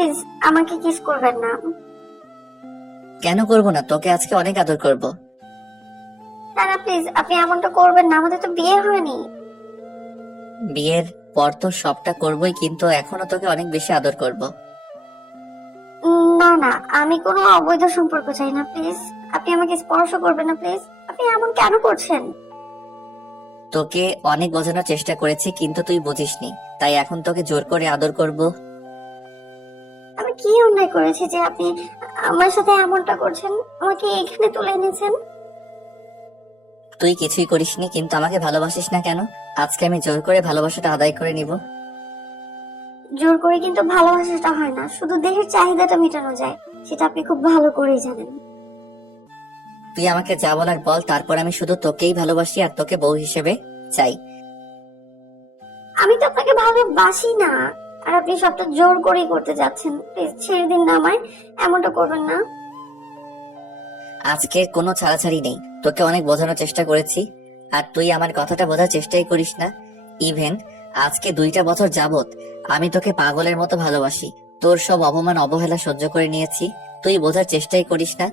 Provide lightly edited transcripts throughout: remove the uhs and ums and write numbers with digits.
Please আমাকে kiss করবেন না। কেন করব না? তোকে আজকে অনেক আদর করব। না না প্লিজ, আপনি এমনটা করবেন না, আমাদের তো বিয়ে হয়নি। বিয়ের পর তো সবটা করবই, কিন্তু এখনো তোকে অনেক বেশি আদর করব। না না, আমি কোনো অবৈধ সম্পর্ক চাই না প্লিজ। আপনি আমাকে স্পর্শ করবেন না প্লিজ। আপনি এমন কেন করছেন? তোকে অনেক বোঝানোর চেষ্টা করেছি, কিন্তু তুই বুঝিসনি, তাই এখন তোকে জোর করে আদর করব। আমি কি অন্যায় করেছি যে আপনি আমার সাথে এমনটা করছেন, আমাকে এখানে তুলে এনেছেন? তুই কিছুই করিসনি, কিন্তু আমাকে ভালোবাসিস না কেন? আজকে আমি জোর করে ভালোবাসাটা আদায় করে নিব। জোর করে কিন্তু ভালোবাসাটা হয় না, শুধু দেহের চাহিদাটা মেটানো যায়, সেটা আপনি খুব ভালো করেই জানেন। তুই আমাকে যা বলার বল, তারপর আমি শুধু তোকেই ভালোবাসি আর তোকে বউ হিসেবে চাই। আমি তো আপনাকে ভালোবাসি না, আর আপনি সবটা জোর করেই করতে যাচ্ছেন। প্লিজ ছেড়ে দিন না আমায়, এমনটা করবেন না। আজকে কোনো ছাড়াছাড়ি নেই। তোকে অনেক বোঝানোর চেষ্টা করেছি, আর তুই আমার কথাটা বোঝার চেষ্টাই করিস না। ইভেন আজকে 2টা বছর যাবত আমি তোকে পাগলের মতো ভালোবাসি। তোর সব অপমান অবহেলা সহ্য করে নিয়েছি, তুই বোঝার চেষ্টাই করিস না।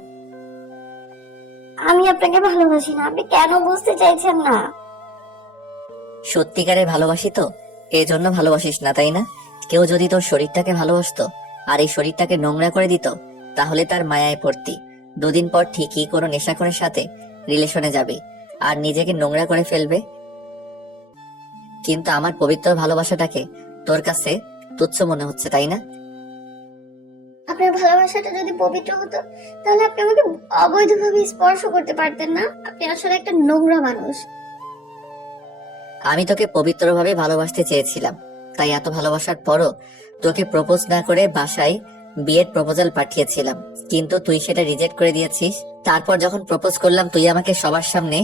আমি আপনাকে ভালোবাসি না, আপনি কেন বুঝতে চাইছেন না? সত্যিকারের ভালোবাসি তো, এই জন্য ভালোবাসিস না, তাই না? কেউ যদি তোর শরীরটাকে ভালোবাসতো আর এই শরীরটাকে নোংরা করে দিত, তাহলে তার মায়ায় পড়তি। 2 দিন পর ঠিকই কোনো নেশাখোরের সাথে রিলেশনে যাবে আর নিজেকে নোংরা করে ফেলবে। কিন্তু আমার পবিত্র ভালোবাসাটাকে তোর কাছে তুচ্ছ মনে হচ্ছে, তাই না? আপনার ভালোবাসাটা যদি পবিত্র হতো, তাহলে আপনি আমাকে অবৈধভাবে স্পর্শ করতে পারতেন না। আপনি আসলে একটা নোংরা মানুষ। আমি তোকে পবিত্রভাবে ভালোবাসতে চেয়েছিলাম, তাই এত ভালোবাসার পরও তোকে প্রপোজ না করে বাসায় বিয়ের প্রপোজাল পাঠিয়েছিলাম, কিন্তু তুই সেটা রিজেক্ট করে দিয়েছিস। তারপর যখন প্রপোজ করলাম, তুই আমাকে সবার সামনে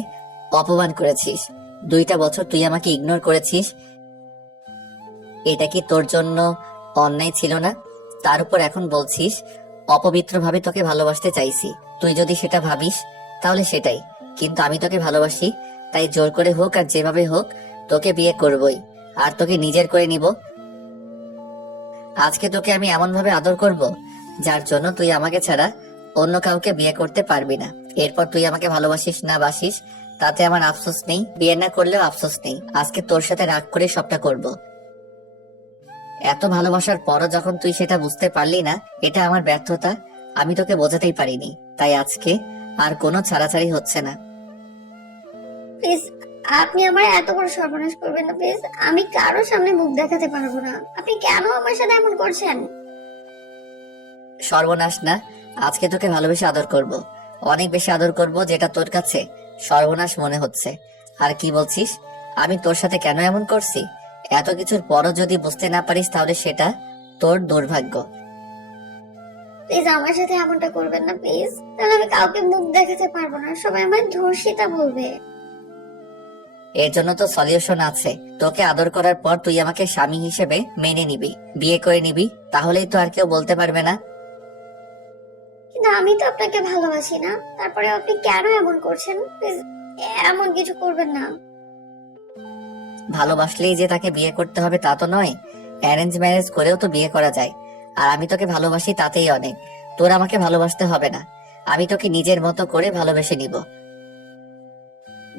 অপমান করেছিস। 2টা বছর তুই আমাকে ইগনোর করেছিস। এটা কি তোর জন্য অন্যায় ছিল না? তার উপর এখন বলছিস অপবিত্রভাবে তোকে ভালোবাসতে চাইছি। তুই যদি সেটা ভাবিস তাহলে সেটাই, কিন্তু আমি তোকে ভালোবাসি, তাই জোর করে হোক আর যেভাবে হোক তোকে বিয়ে করবই, আর তোকে নিজের করে নিব। আজকে তোকে আমি এমন ভাবে আদর করব যার জন্য তুই আমাকে ছাড়া অন্য কাউকে বিয়ে করতে পারবি না। এরপর তুই আমাকে ভালোবাসিস না বাসিস, তাতে আমার আফসোস নেই, বিয়ে না করলেও আফসোস নেই। আজকে তোর সাথে রাগ করে সবটা করব। এত ভালোবাসার পরও যখন তুই সেটা বুঝতে পারলি না, এটা আমার ব্যর্থতা। আমি তোকে বোঝাতেই পারিনি, তাই আজকে আর কোনো ছাড়াছাড়ি হচ্ছে না। প্লিজ আপনি আমার এত বড় সর্বনাশ করবেন না প্লিজ। আমি কারোর সামনে মুখ দেখাতে পারবো না। আপনি কেন আমার সাথে এমন করছেন? সর্বনাশ না, আজকে তোকে ভালোবেসে আদর করব, অনেক বেশি আদর করব, যেটা তোর কাছে সর্বনাশ মনে হচ্ছে। আর কি বলছিস? আমি তোর সাথে কেন এমন করছি? এত কিছুর পরও যদি বুঝতে না পারিস, তাহলে সেটা তোর দুর্ভাগ্য। প্লিজ আমার সাথে এমনটা করবেন না প্লিজ, তাহলে আমি কাউকে মুখ দেখাতে পারবো না, সবাই আমার ধর্ষিতা বলবে। এর জন্য তো সলিউশন আছে। তোকে আদর করার পর তুই আমাকে স্বামী হিসেবে মেনে নিবি, বিয়ে করে নিবি, তাহলেই তো আর কেউ বলতে পারবে না। কিন্তু আমি তো আপনাকে ভালোবাসি না, তারপরে আপনি কেন এমন করছেন? প্লিজ এমন কিছু করবেন না। ভালোবাসলেই যে তাকে বিয়ে করতে হবে তা তো নয়, অ্যারেঞ্জ ম্যারেজ করেও তো বিয়ে করা যায়। আর আমি তোকে ভালোবাসি, তাতেই অনেক। তোর আমাকে ভালোবাসতে হবে না, আমি তোকে নিজের মতো করে ভালোবেসে নিব।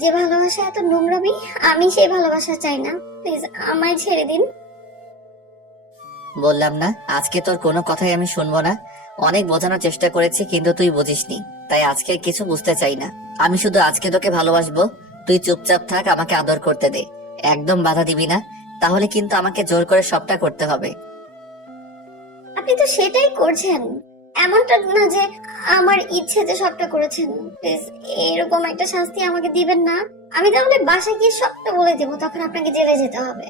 যে ভালোবাসা এত নোংরামি, আমি সেই ভালোবাসা চাই না। প্লিজ আমায় ছেড়ে দিন। বললাম না, আজকে তোর কোনো কথাই আমি শুনবো না। অনেক বোঝানোর চেষ্টা করেছি, কিন্তু তুই বুঝিসনি, তাই আজকে কিছু বুঝতে চাই না। আমি শুধু আজকে তোকে ভালোবাসবো। তুই চুপচাপ থাক, আমাকে আদর করতে দে, একদম বাধা দিবি না, তাহলে কিন্তু আমাকে জোর করে সবটা করতে হবে। আপনি তো সেটাই করছেন, এমনটা না যে আমার ইচ্ছেতে সবটা করেছেন। প্লিজ এরকম একটা শাস্তি আমাকে দিবেন না। আমি তাহলে বাসায় গিয়ে সবটা বলে দেবো, তখন আপনাকে জেলে যেতে হবে।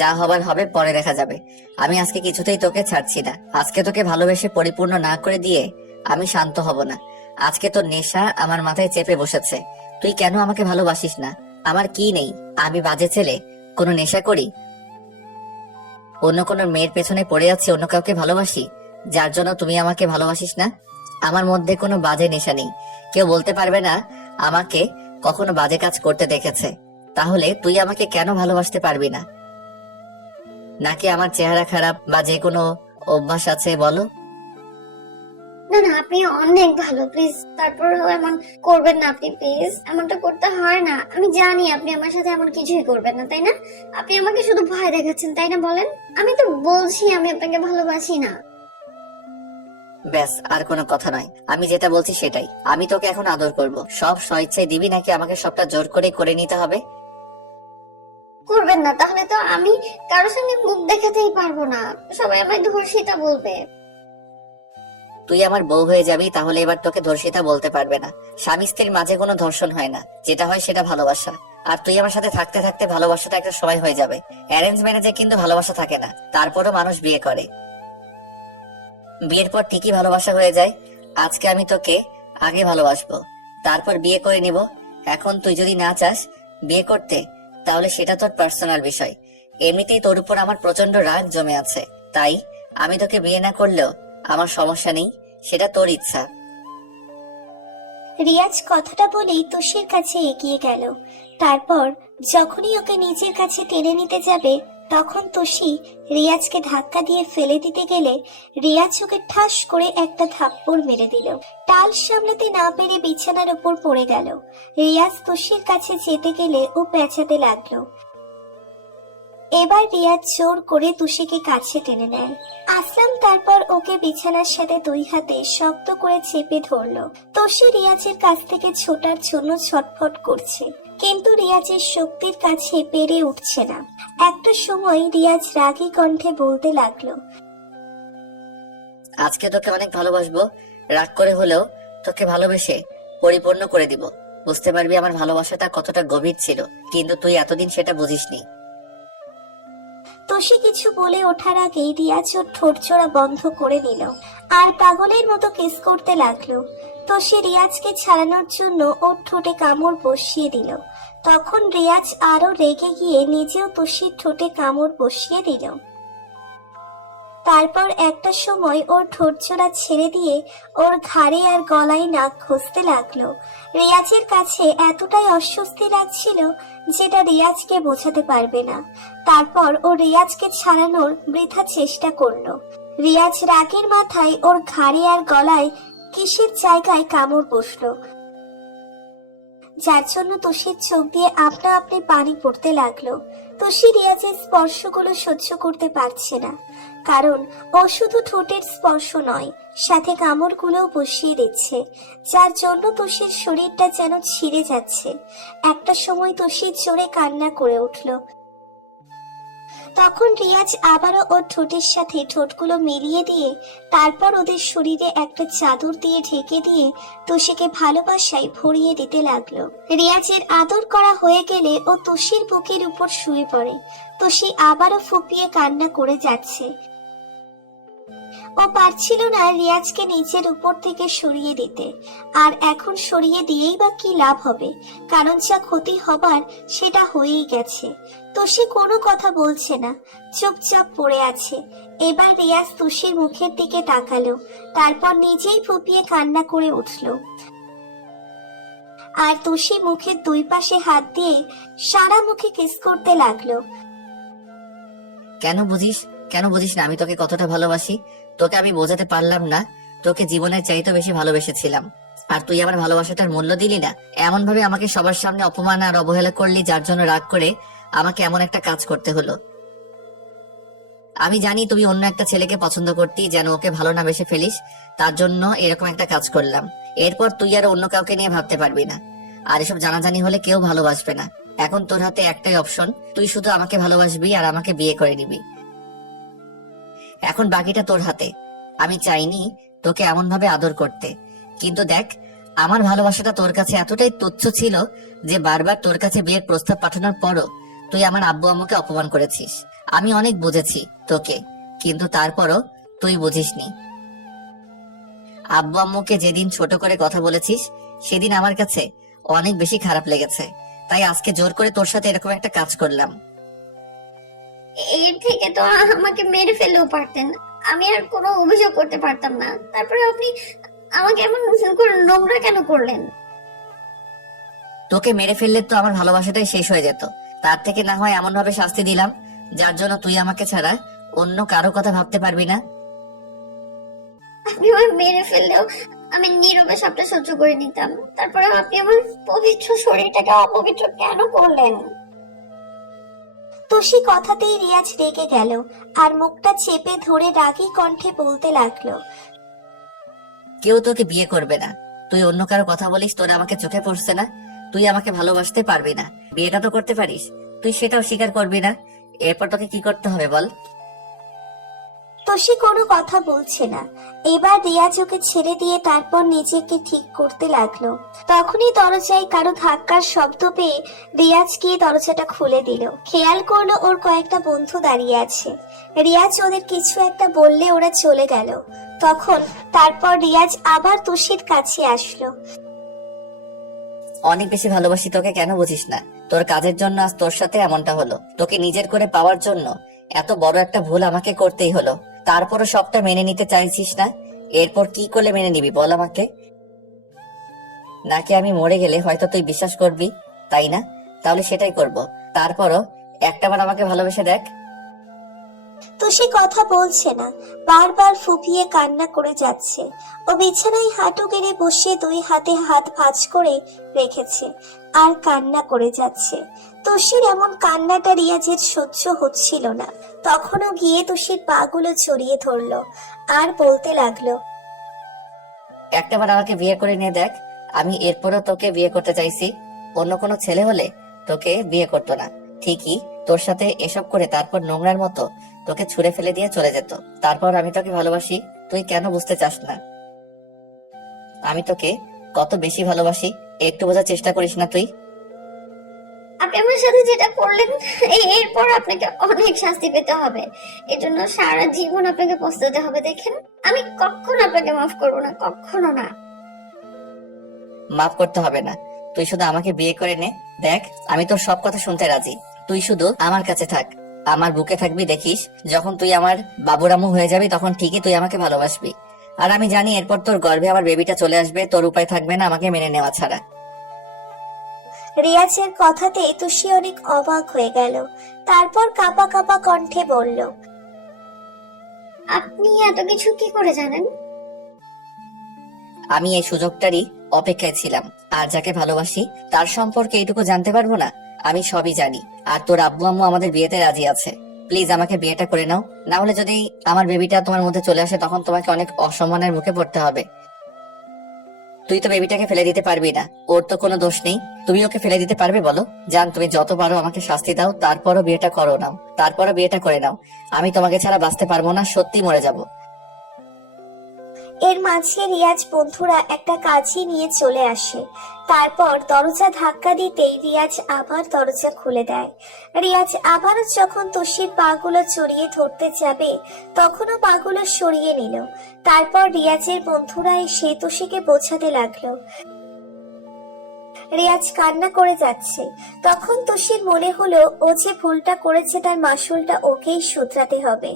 যা হবার হবে, পরে দেখা যাবে। আমি আজকে কিছুতেই তোকে ছাড়ছি না। আজকে তোকে ভালোবেসে পরিপূর্ণ না করে দিয়ে আমি শান্ত হব না। আজকে তোর নেশা আমার মাথায় চেপে বসেছে। তুই কেন আমাকে ভালোবাসিস না? আমার কি নেই? আমি বাজে ছেলে? কোনো নেশা করি? অন্য কোনো মেয়ের পেছনে পড়ে যাচ্ছে, অন্য কাউকে ভালোবাসি, যার জন্য তুমি আমাকে ভালোবাসিস না? আমার মধ্যে কোনো বাজে নেশা নেই। কেউ বলতে পারবে না আমাকে কখনো বাজে কাজ করতে দেখেছে। তাহলে তুই আমাকে কেন ভালোবাসতে পারবি না? নাকি আমার চেহারা খারাপ বা যে কোনো অভ্যাস আছে বলো? না না, আপনি অনেক ভালো, প্লিজ তারপরেও এমন করবেন না আপনি, প্লিজ এমনটা করতে হয় না। আমি জানি আপনি আমার সাথে এমন কিছুই করবেন না, তাই না? আপনি আমাকে শুধু ভয় দেখাচ্ছেন, তাই না? বলেন, আমি তো বলছি আমি আপনাকে ভালোবাসি না। ব্যাস, আর কোনো কথা নয়। আমি যেটা বলছি সেটাই। আমি তোকে এখন আদর করব। সব স্বেচ্ছায় দিবি নাকি আমাকে সবটা জোর করে করে নিতে হবে? করবেন না তাহলে তো আমি কারোর সঙ্গে মুখ দেখাতেই পারবো না, সবাই আমায় ধর্ষিতা বলবে। তুই আমার বউ হয়ে যাবি, তাহলে এবার তোকে ধর্ষিতা বলতে পারবে না। স্বামী স্ত্রীর মাঝে কোনো ধর্ষণ হয় না, যেটা হয় সেটা ভালোবাসা। আর তুই আমার সাথে থাকতে থাকতে ভালোবাসাটা একটা সময় হয়ে যাবে। অ্যারেঞ্জ ম্যারেজে কিন্তু ভালোবাসা থাকে না, তারপরও মানুষ বিয়ে করে। বিয়ের পর ঠিকই ভালোবাসা হয়ে যায়। আজকে আমি তোকে আগে ভালোবাসবো, তারপর বিয়ে করে নিব। এখন তুই যদি না চাস বিয়ে করতে, তাহলে সেটা তোর পার্সোনাল বিষয়। এমনিতেই তোর উপর আমার প্রচন্ড রাগ জমে আছে, তাই আমি তোকে বিয়ে না করলেও আমার সমস্যা নেই, সেটা তোর ইচ্ছা। রিয়াজ কথাটা বলেই তুষির কাছে এগিয়ে গেল। তারপর যখনই ওকে নিজের কাছে টেনে নিতে যাবে, তখন তুষি রিয়াজকে ধাক্কা দিয়ে ফেলে দিতে গেলে রিয়াজ ওকে ঠাস করে একটা থাপ্পড় মেরে দিল। টাল সামলাতে না পেরে বিছানার উপর পড়ে গেল। রিয়াজ তুষির কাছে যেতে গেলে ও পেঁচাতে লাগলো। এবার রিয়াজ জোর করে তুষিকে কাছে টেনে নেয়। আসলাম তারপর ওকে বিছানার সাথে দুই হাতে শক্ত করে চেপে ধরলো। তুষি রিয়াজের কাছ থেকে ছোটার জন্য ছটফট করছে, কিন্তু রিয়াজের শক্তির কাছে পেরে উঠছে না। একটা সময় রিয়াজ রাগী কণ্ঠে বলতে লাগলো, আজকে তোকে অনেক ভালোবাসবো। রাগ করে হলেও তোকে ভালোবেসে পরিপূর্ণ করে দিব। বুঝতে পারবি আমার ভালোবাসাটা কতটা গভীর ছিল, কিন্তু তুই এতদিন সেটা বুঝিসনি। তুষি কিছু বলে ওঠার আগেই রিয়াজ ওর ঠোঁট জোড়া বন্ধ করে নিল আর পাগলের মতো কিস করতে লাগলো। তুষি রিয়াজকে ছাড়ানোর জন্য ওর ঠোঁটে কামড় বসিয়ে দিল। তখন রিয়াজ আরো রেগে গিয়ে নিজেও তুষির ঠোঁটে কামড় বসিয়ে দিল। তারপর একটা সময় ওর ঠোঁট জোড়া ছেড়ে দিয়ে ওর ঘাড়ে আর গলায় নাক ঘষতে লাগলো। রিয়াজের কাছে এতটাই অস্বস্তি লাগছিল যেটা রিয়াজকে বোঝাতে পারবে না। তারপর ও রিয়াজকে ছাড়ানোর বৃথা চেষ্টা করলো। রিয়াজ রাগের মাথায় ওর ঘাড়ে আর গলায় কিসের জায়গায় কামড় বসলো, যার জন্য তুষির চোখ দিয়ে আপনা আপনি পানি পড়তে লাগলো। তুষি রিয়াজের স্পর্শগুলো সহ্য করতে পারছে না, কারণ ও শুধু ঠোঁটের স্পর্শ নয়, সাথে কামড়গুলোও বসিয়ে দিচ্ছে, যার জন্য তুষির শরীরটা যেন ছিঁড়ে যাচ্ছে। একটা সময় তুষির জোরে কান্না করে উঠলো। তখন রিয়াজ আবারও ওর ঠোঁটের সাথে ঠোঁটগুলো মিলিয়ে দিয়ে তারপর ওদের শরীরে একটা চাদর দিয়ে ঢেকে দিয়ে তুষিকে ভালোবাসায় ভরিয়ে দিতে লাগলো। রিয়াজের আদর করা হয়ে গেলে ও তুষির বুকের উপর শুয়ে পড়ে। তুষি আবারও ফুপিয়ে কান্না করে যাচ্ছে। ও পারছিল না রিয়াজকে নিচের উপর থেকে সরিয়ে দিতে, আর এখন সরিয়ে দিয়েই বা কি লাভ হবে, কারণ যা ক্ষতি হবার সেটা হয়েই গেছে। তো সে কোনো কথা বলছে না, চুপচাপ পড়ে আছে। এবার রিয়াজ তুষির মুখের দিকে তাকালো, তারপর নিজেই ফুপিয়ে কান্না করে উঠল। আর তুষি মুখের দুই পাশে হাত দিয়ে সারা মুখে কিস করতে লাগলো। কেন বুঝিস না আমি তোকে কতটা ভালোবাসি? তোকে আমি বোঝাতে পারলাম না, তোকে জীবনের চাইতে বেশি ভালোবেসেছিলাম। আর তুই আমার ভালোবাসাটার মূল্য দিলি না। এমন ভাবে আমাকে সবার সামনে অপমান আর অবহেলা করলি, যার জন্য রাগ করে আমাকে এমন একটা কাজ করতে হলো। আমি জানি তুমি অন্য একটা ছেলেকে পছন্দ করতি, যেন ওকে ভালো না বেসে ফেলিস, তার জন্য এরকম একটা কাজ করলাম। এরপর তুই আর অন্য কাউকে নিয়ে ভাবতে পারবি না, আর এসব জানাজানি হলে কেউ ভালোবাসবে না। এখন তোর হাতে একটাই অপশন, তুই শুধু আমাকে ভালোবাসবি আর আমাকে বিয়ে করে নিবি। এখন বাকিটা তোর হাতে। আমি চাইনি তোকে এমন ভাবে আদর করতে, কিন্তু দেখ, আমার ভালোবাসাটা তোর কাছে এতটাই তুচ্ছ ছিল যে বারবার তোর কাছে বিয়ের প্রস্তাব পাঠানোর পরও তুই আমার আব্বু আম্মুকে অপমান করেছিস। আমি অনেক বুঝেছি তোকে, কিন্তু তারপরও তুই বুঝিসনি। আব্বু আম্মুকে যেদিন ছোট করে কথা বলেছিস, সেদিন আমার কাছে অনেক বেশি খারাপ লেগেছে, তাই আজকে জোর করে তোর সাথে এরকম একটা কাজ করলাম। এর থেকে তো আমাকে মেরে ফেললেও পারতেন, আমি আর কোনো অভিযোগ করতে পারতাম না। তারপরে আপনি আমাকে এমন করে নোংরা কেন করলেন? তোকে মেরে ফেললে তো আমার ভালোবাসাটাই শেষ হয়ে যেত। তার থেকে না হয় এমন ভাবে শাস্তি দিলাম যার জন্য তুই আমাকে ছাড়া অন্য কারো কথা ভাবতে পারবি না। আপনি আমার মেরে ফেললেও আমি নীরবে সবটা সহ্য করে নিতাম, তারপরে আপনি আমার পবিত্র শরীরটাকে অপবিত্র কেন করলেন? তুষি কথাতেই রিয়াজ রেগে গেল আর মুখটা চেপে ধরে রাগী কণ্ঠে বলতে লাগলো। কেউ তোকে বিয়ে করবে না। তুই অন্য কারো কথা বলিস, তোর আমাকে চোখে পড়ছে না? তুই আমাকে ভালোবাসতে পারবি না, বিয়েটা তো করতে পারিস, তুই সেটাও স্বীকার করবি না। এরপর তোকে কি করতে হবে বল? তুষি কোনো কথা বলছে না। এবার রিয়াজ ওকে ছেড়ে দিয়ে তারপর নিজেকে ঠিক করতে লাগলো। তখনই দরজায় কারো ধাক্কার শব্দ পেয়ে রিয়াজ গিয়ে দরজাটা খুলে দিল। খেয়াল করলো ওর কয়েকটা বন্ধু দাঁড়িয়ে আছে। রিয়াজ ওদের কিছু একটা বললে ওরা চলে গেল। তারপর রিয়াজ আবার তুষির কাছে আসলো। অনেক বেশি ভালোবাসি তোকে, কেন বুঝিস না? তোর কাজের জন্য আজ তোর সাথে এমনটা হলো। তোকে নিজের করে পাওয়ার জন্য এত বড় একটা ভুল আমাকে করতেই হলো। তারপরও সবটা মেনে নিতে চাইছিস না। এরপর কি করলে মেনে নিবি বল আমাকে? নাকি আমি মরে গেলে হয়তো তুই বিশ্বাস করবি, তাই না? তাহলে সেটাই করব। তারপরও একটাবার আমাকে ভালোবেসে দেখ। তুষি কথা বলছে না, বারবার ফুপিয়ে কান্না করে যাচ্ছে। ও বিছানায় হাঁটু গেড়ে বসে দুই হাতে হাত ভাঁজ করে রেখেছে আর কান্না করে যাচ্ছে। তুষির এমন কান্নাটা রিয়াজের সহ্য হচ্ছিল না। তখনও গিয়ে তুষির পাগুলো জড়িয়ে ধরলো আর বলতে লাগলো, একটাবার আমাকে বিয়ে করে নিয়ে দেখ। আমি এরপরও তোকে বিয়ে করতে চাইছি। অন্য কোনো ছেলে হলে তোকে বিয়ে করতো না, ঠিকই তোর সাথে এসব করে তারপর নোংরার মতো তোকে ছুঁড়ে ফেলে দিয়ে চলে যেত। তারপর আমি তোকে ভালোবাসি, তুই কেন বুঝতে চাস না? আমি তোকে কত বেশি ভালোবাসি, একটু বোঝার চেষ্টা করিস না তুই? আপনি আমার সাথে যেটা করলেন, এরপর আপনাকে অনেক শাস্তি পেতে হবে। এর জন্য সারা জীবন আপনাকে পস্তাতে হবে। দেখেন, আমি কখনো আপনাকে মাফ করবো না, কখনো না। মাফ করতে হবে না, তুই শুধু আমাকে বিয়ে করে নে। দেখ, আমি তোর সব কথা শুনতে রাজি। তুই শুধু আমার কাছে থাক, আমার বুকে থাকবি। দেখিস, যখন তুই আমার বাবুরামু হয়ে যাবি তখন ঠিকই তুই আমাকে ভালোবাসবি। আর আমি জানি এরপর তোর গর্ভে আমার বেবিটা চলে আসবে, তোর উপায় থাকবে না আমাকে মেনে নেওয়া ছাড়া। রিয়াজের কথাতে তুষি অনেক অবাক হয়ে গেল। তারপর কাঁপা কাঁপা কণ্ঠে বলল, আপনি এত কিছু কি করে জানেন? আমি এই সুযোগটারই অপেক্ষায় ছিলাম। আর যাকে ভালোবাসি তার সম্পর্কে এইটুকু জানতে পারবো না? আমি সবই জানি। আর তোর আব্বু আম্মু আমাদের বিয়েতে রাজি আছে। প্লিজ আমাকে বিয়েটা করে নাও, না হলে যদি আমার বেবিটা তোমার মধ্যে চলে আসে তখন তোমাকে অনেক অসম্মানের মুখে পড়তে হবে। তুই তো বেবিটাকে ফেলে দিতে পারবি না, ওর তো কোনো দোষ নেই। তুমি ওকে ফেলে দিতে পারবে বলো? জান, তুমি যত পারো আমাকে শাস্তি দাও, তারপরও বিয়েটা করো নাও, তারপরও বিয়েটা করে নাও। আমি তোমাকে ছাড়া বাঁচতে পারবো না, সত্যি মরে যাব। এর মাঝে রিয়াজ বন্ধুরা একটা কাজই নিয়ে চলে আসে। তারপর দরজা ধাক্কা দিতেই রিয়াজ আবার দরজা খুলে দেয়। রিয়াজ আবারও যখন তুষির পাগুলো জড়িয়ে ধরতে যাবে তখনও পাগুলো সরিয়ে নিল। তারপর রিয়াজের বন্ধুরা এসে তুষিকে বোঝাতে লাগলো। রিয়াজ কান্না করে যাচ্ছে। তখন তুষির মনে হলো ও যে ভুলটা করেছে তার মাসুলটা ওকেই শুধরাতে হবে।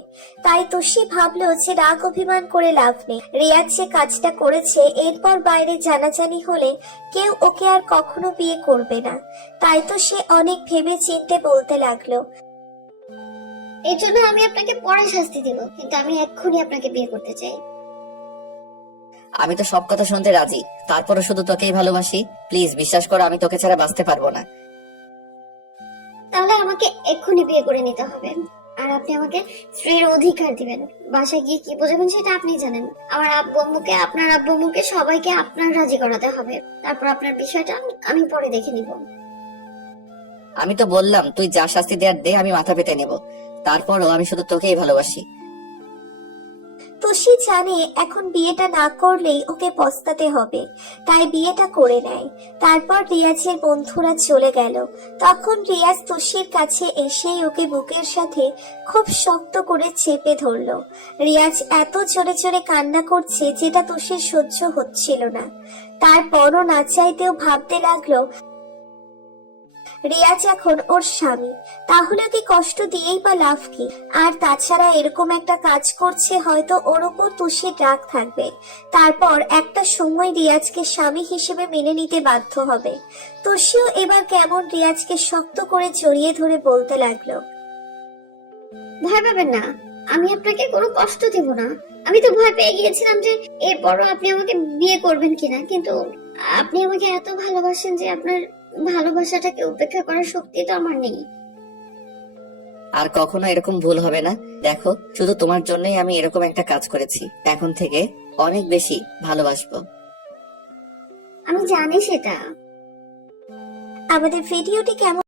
তাই তুষি ভাবলো যে রাগ অভিমান করে লাভ নেই। রিয়াজ যে কাজটা করেছে এরপর বাইরে জানাজানি হলে কেউ ওকে আর কখনো বিয়ে করবে না। তাই তো সে অনেক ভেবে চিন্তে বলতে লাগলো, এর জন্য আমি আপনাকে পরে শাস্তি দিব, কিন্তু আমি এক্ষুনি আপনাকে বিয়ে করতে চাই। আমি তো সব কথা শুনতে রাজি, তারপরও শুধু তোকেই ভালোবাসি। প্লিজ বিশ্বাস করো, আমি তোকে ছাড়া বাঁচতে পারবো না। তাহলে আমাকে এক্ষুনি বিয়ে করে নিতে হবে। আর আপনি আমাকে স্ত্রীর অধিকার দিবেন। বাসায় গিয়ে কি বোঝাবেন সেটা আপনি জানেন। আমার আব্বু আম্মুকে, আপনার আব্বু আম্মুকে সবাইকে আপনার রাজি করাতে হবে। তারপর আপনার বিষয়টা আমি পরে দেখে নিব। আমি তো বললাম তুই যা শাস্তি দেয়ার দে, আমি মাথা পেতে নেব। তারপরও আমি শুধু তোকেই ভালোবাসি। তুষি জানে এখন বিয়েটা না করলেই ওকে পস্তাতে হবে, তাই বিয়েটা করে নেয়। তারপর রিয়াজের বন্ধুরা চলে গেল। তখন রিয়াজ তুষির কাছে এসেই ওকে বুকের সাথে খুব শক্ত করে চেপে ধরলো। রিয়াজ এত জোরে জোরে কান্না করছে যেটা তুষির সহ্য হচ্ছিল না। তারপরও না চাইতেও ভাবতে লাগলো রিয়াজ এখন ওর স্বামী, তাহলে কি কষ্ট দিয়েই বা লাভ কি? আর তাছাড়া এরকম একটা কাজ করছে, হয়তো ওর উপর তুষির রাগ থাকবে। তারপর একটা সময় রিয়াজকে স্বামী হিসেবে মেনে নিতে বাধ্য হবে। তুষিও এবার কেমন রিয়াজকে শক্ত করে জড়িয়ে ধরে বলতে লাগলো, ভয় পাবেন না, আমি আপনাকে কোনো কষ্ট দেব না। আমি তো ভয় পেয়ে গিয়েছিলাম যে এরপরও আপনি আমাকে বিয়ে করবেন কিনা, কিন্তু আপনি আমাকে এত ভালোবাসেন যে আপনার ভালোবাসাটাকে উপেক্ষা করার শক্তি তো আমার নেই। আর কখনো এরকম ভুল হবে না। দেখো, শুধু তোমার জন্যই আমি এরকম একটা কাজ করেছি। এখন থেকে অনেক বেশি ভালোবাসবো। আমি জানি সেটা। আমাদের ভিডিওটি কেমন